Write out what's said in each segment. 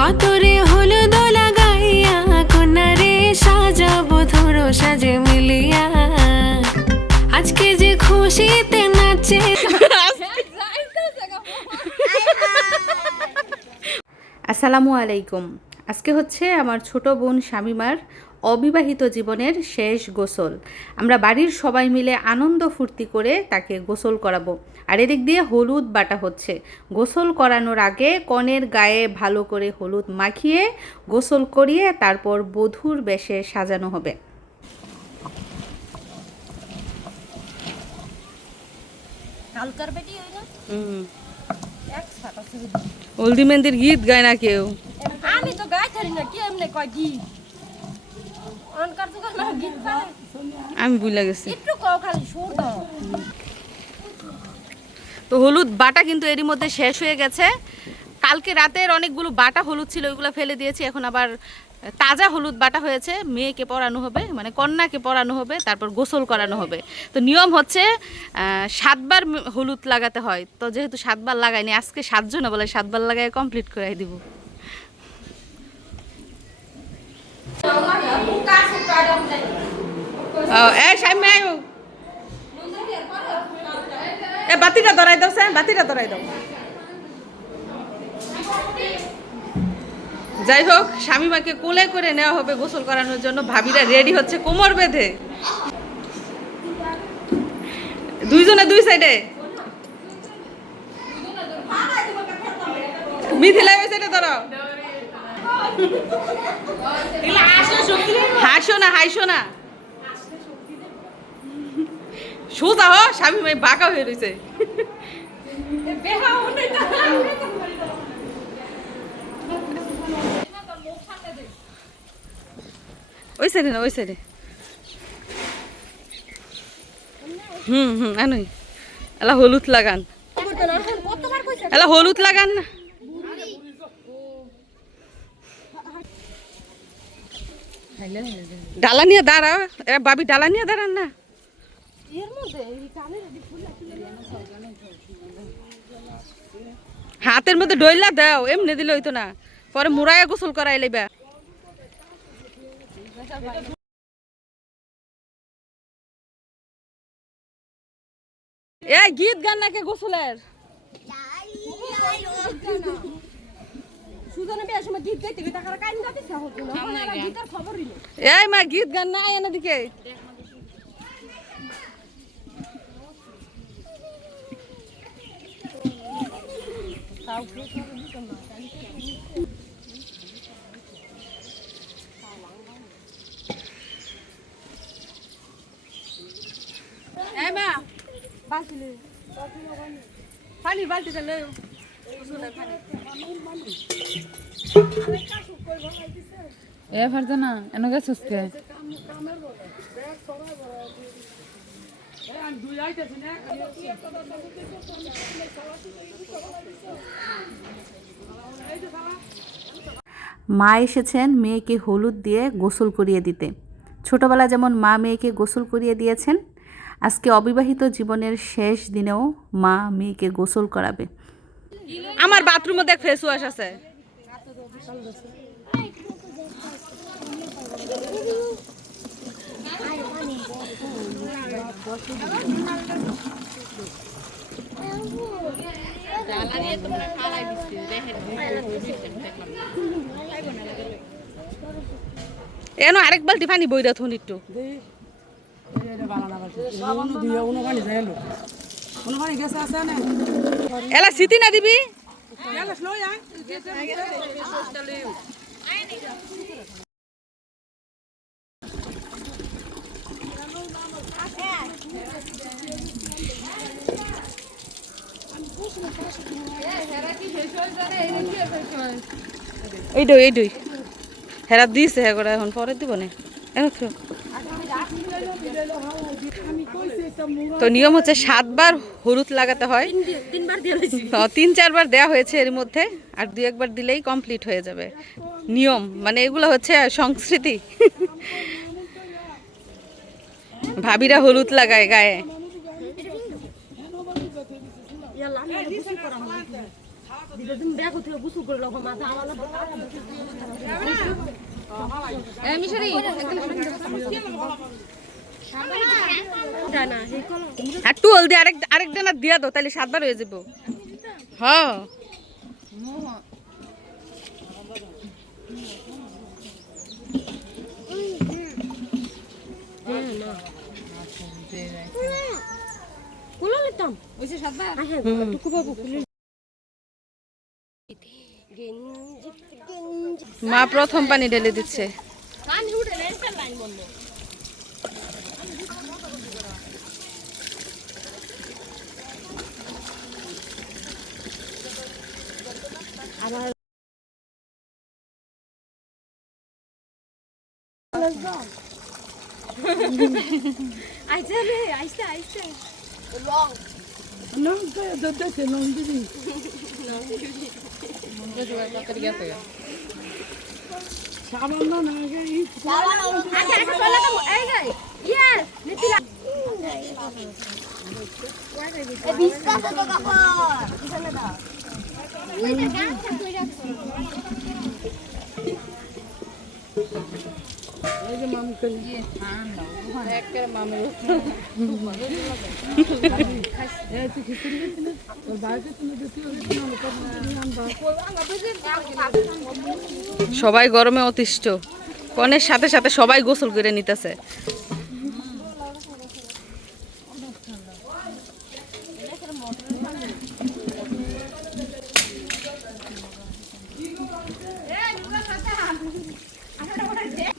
কতরে হলুদ লাগাইয়া কোনারে সাজাবো ধরো সাজে মিলিয়া আজকে যে খুশিতে নাচে। আসসালামু আলাইকুম। আজকে হচ্ছে আমার ছোট বোন শামিমার অবিবাহিত জীবনের শেষ গোসল। আমরা বাড়ির সবাই মিলে আনন্দ ফুর্তি করে তাকে গোসল করাবো। আর এদিক দিয়ে হলুদ বাটা হচ্ছে। গোসল করানোর আগে কনের গায়ে ভালো করে হলুদ মাখিয়ে গোসল করিয়ে তারপর বধূর বেশে সাজানো হবে। হলদি মেহেন্দির গীত গায় না কেউ। আমি তো গাইতারি না, কি এমনি কয় গীত অনকার তো গানা গীত গায়। আমি ভুলে গেছি একটু কও খালি সুর দাও। তো হলুদ বাটা কিন্তু এরই মধ্যে শেষ হয়ে গেছে। কালকে রাতের অনেকগুলো বাটা হলুদ ছিল, ওইগুলো ফেলে দিয়েছি। এখন আবার তাজা হলুদ বাটা হয়েছে। মেয়েকে পরানো হবে, মানে কন্যাকে পরানো হবে, তারপর গোসল করানো হবে। তো নিয়ম হচ্ছে 7 বার হলুদ লাগাতে হয়। তো যেহেতু 7 বার লাগাইনি, আজকে 7 জন বলে 7 বার লাগাই কমপ্লিট করে দিব। বাতিটা ধরাই দাও, বাতিটা ধরাই দাও। যাই হোক, শামিমাকে কোলে করে নেওয়া হবে গোসল করানোর জন্য। ভাবিরা রেডি হচ্ছে কোমর বেঁধে, দুইজনে দুই সাইডে। মিথিলা ওই সাইডে ধরো। হাসো না, হাসো না, সোজা হ। শামিমা বাঁকা হয়ে রয়েছে। ওই সাইডে না, ওই সাইডে। আনুই এলা হলুদ লাগান, এলা হলুদ লাগান না। ডালা নিয়ে দাঁড়াও, এরা বাবি ডালা নিয়ে দাঁড়ান না। হাতের মধ্যে ডইলা দাও, এমনি দিলে হইতো না। পরে মুড়াইয়া গোসল করাই লইবা। এই গীত গান নাকি গোসলের? এই মা গীত গান না আয় দিকে। পানি বালতিতে লই এ ফারতো না এনে গেছস কে? মা এসেছেন মেয়েকে হলুদ দিয়ে গোসল করিয়ে দিতে। ছোটবেলা যেমন মা মেয়েকে গোসল করিয়ে দিয়েছেন, আজকে অবিবাহিত জীবনের শেষ দিনেও মা মেয়েকে গোসল করাবে। আমার বাথরুমে দেখ ফেস ওয়াশ আছে। এনো আরেক বালতি পানি বইরা থুন একটু। এলা সিটি না দিবি? এইডই হেরা দিছে, হ্যাঁ করে এখন পরে দিব না। তো নিয়ম হচ্ছে 7 বার হলুদ লাগাতে হয়। 3-4 বার দেওয়া হয়েছে এর মধ্যে, আর 2-1 বার দিলেই কমপ্লিট হয়ে যাবে। নিয়ম মানে এগুলো হচ্ছে সংস্কৃতি। ভাবিরা হলুদ লাগায় গায়ে। তুমি দেখো থেকে গুছু করে রাখো মাথা আমার আর টুল দিয়ে আরেক দানা দিয়া দাও তাহলে 7 বার হয়ে যাবো। হ্যাঁ কুলো নিতাম ওইসে সাতবার টুকু বাবু মা প্রথম পানি ঢেলে দিচ্ছে। পানি উঠে রেস্টার লাইন বন্ধ আমার আইছে রে আইছে আইছে লং লং দতে লং দিবি লং দিবি মনে জোয়া তাড়াতাড়ি গেছে সাবান না গই সাবান আচ্ছা একটা চলে তো এই গই ইয়েস নিতিলা এই বিস্কাস তো কাপড় কিসনে দাও ওইটা গামছা কই রাখছো এই যে মাম কই হ্যাঁ নাও ওখানে একটা মামের এই তুই খিচুড়ি দিছিস না ওর বাইরে তুমি দিতে হবে না সবাই গরমে অতিষ্ঠ, কনের সাথে সাথে সবাই গোসল করে নিতেছে।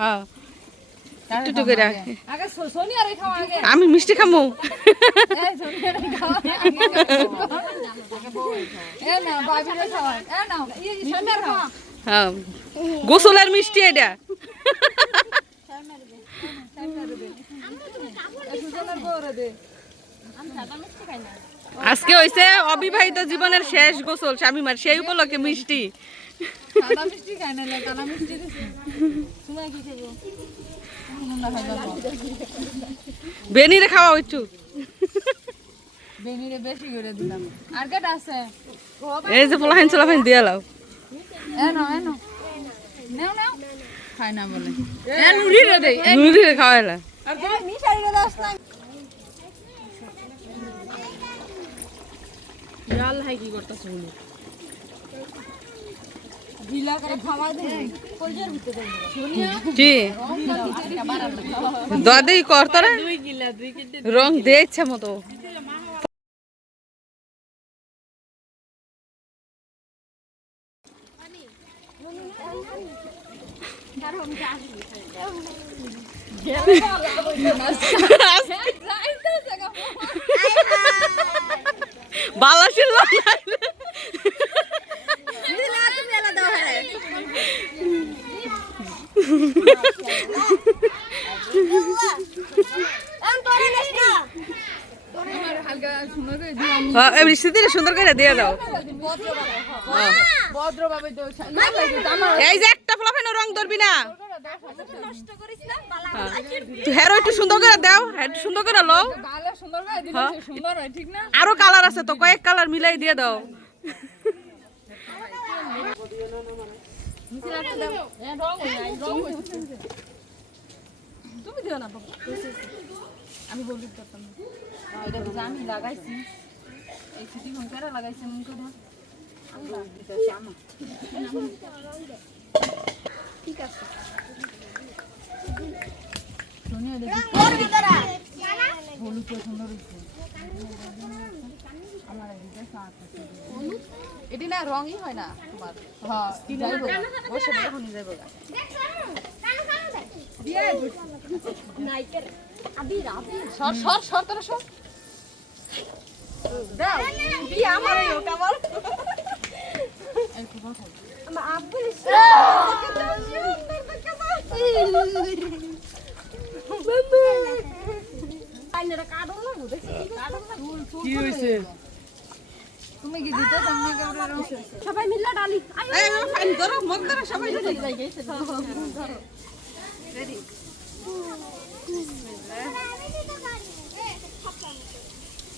হ্যাঁ একটু করে আমি মিষ্টি খামো। হ্যাঁ গোসলের মিষ্টি এটা। আজকে হইছে অবিবাহিত জীবনের শেষ গোসল শামিমার, সেই উপলক্ষে মিষ্টি। বেনিরে খাওয়া একটু, বেনিরে বেশি করে দিলাম। আর কেটা আছে? এই যে পোলাহাইন চলাহাইন দিয়ে লাও। এনো এনো নাও নাও খাই না বলে এ নুরিরে দেই, নুরিরে খাওয়াইলা। আর তুমি মিশাইরে দাস না। জাল হাই কি করতেছ বলি গিলা করে খাওয়া দে কলজের ভিতরে শুনিয়া কি দাদি করতরে 2 গিলা 2 কেজি রং দে ইচ্ছা মতো। বালা ছিল সুন্দর করে দিয়ে দাও। এই যে একটা ফলাফাইন রং ধরবি না, হেরো একটু সুন্দর করে দাও, একটু সুন্দর করে লও। আরো কালার আছে তো, কয়েক কালার মিলাই দিয়ে দাও। তুমি দিও না বাবা, আমি বলি করতাম না। এটা বুঝ আমি লাগাইছি, এই সিটি মঙ্কারা লাগাইছি মঙ্কা ধর আমি দিতেছি আমা। ঠিক আছে সোনিয়া দেখি তোর ভিতরে হলুদ তো সুন্দর হইছে আমার দিতে সাথ আছে। এটি না রঙই হয় না তোমার, হ্যাঁ যাইবো বসে বসে নিয়ে যাইবো দিয়ে নাইকের আবির আবির সর সর সর তোরা সর দাও বিয়ে আমারই ওটা বল এই তো বল আমার আব্বুর আইনারা কাটল না দেখছি কাটল না কি হইছে তুমি কি দিতে সামনে ক্যামেরা সবাই মিলে ডালি এই ফাইন ধরো মত ধরো সবাই মিলে যাই গেছে ধরো রেডি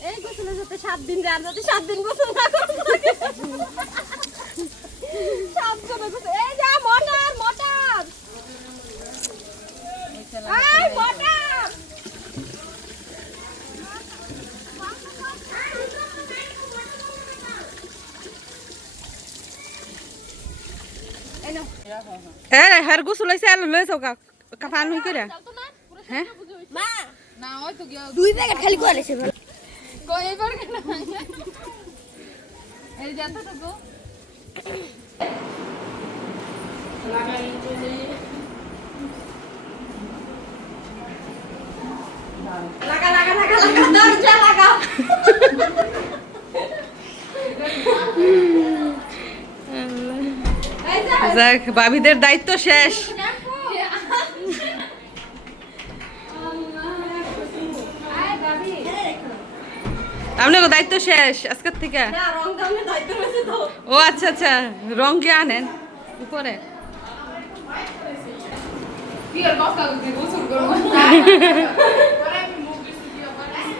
এই গোসলে যেতে 7 দিন যায়, আর যদি 7 দিন গোসল না করতে লাগে 7 জনে গোসল। এই যা মোটর মোটর, এই মোটর হার গোসল হইছে আর লই যাও কাফান হই করে হ্যাঁ মা না ওই তো গিয়া 2 প্যাকেট খালি করেছে। কই এবার কেন এই যাতে তো গো লাগা লাগা লাগা লাগা দরজা লাগা। যাক ভাবিদের দায়িত্ব শেষ। আপনার দায়িত্ব শেষ আজকের থেকে। না রং দামের দায়িত্ব রয়েছে তো। ও আচ্ছা আচ্ছা, রং কি আনেন উপরে? কি আর কষ্ট করে গোসল করব।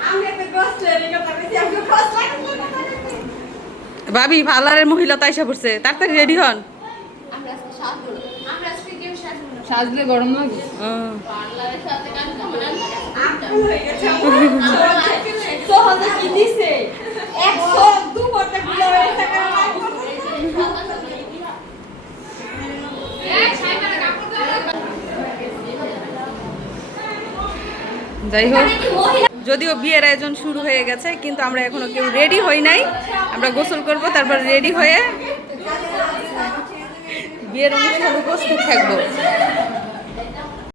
আমি একটা কষ্ট লেগে কথা কইছি, আমি কষ্ট লাগে। ভাবি পার্লারের মহিলা তো আইসা পড়ছে, তাড়াতাড়ি রেডি হন। আমরা আজকে সাজবো, আমরা আজকে কেউ সাজবো না। সাজলে গরম লাগে। পার্লারের সাথে কাজ করতে আপু হয়ে গেছে। তো হতে কি দিছে 102 বটা গুলো হয়ে টাকা লাভ করতে। এই ছাইমারে কাপড় দাও। যাই হোক, যদিও বিয়ের আয়োজন শুরু হয়ে গেছে কিন্তু আমরা এখনো কেউ রেডি হই নাই। আমরা গোসল করব, তারপর রেডি হয়ে বিয়ের অনুষ্ঠানে উপস্থিত থাকবো।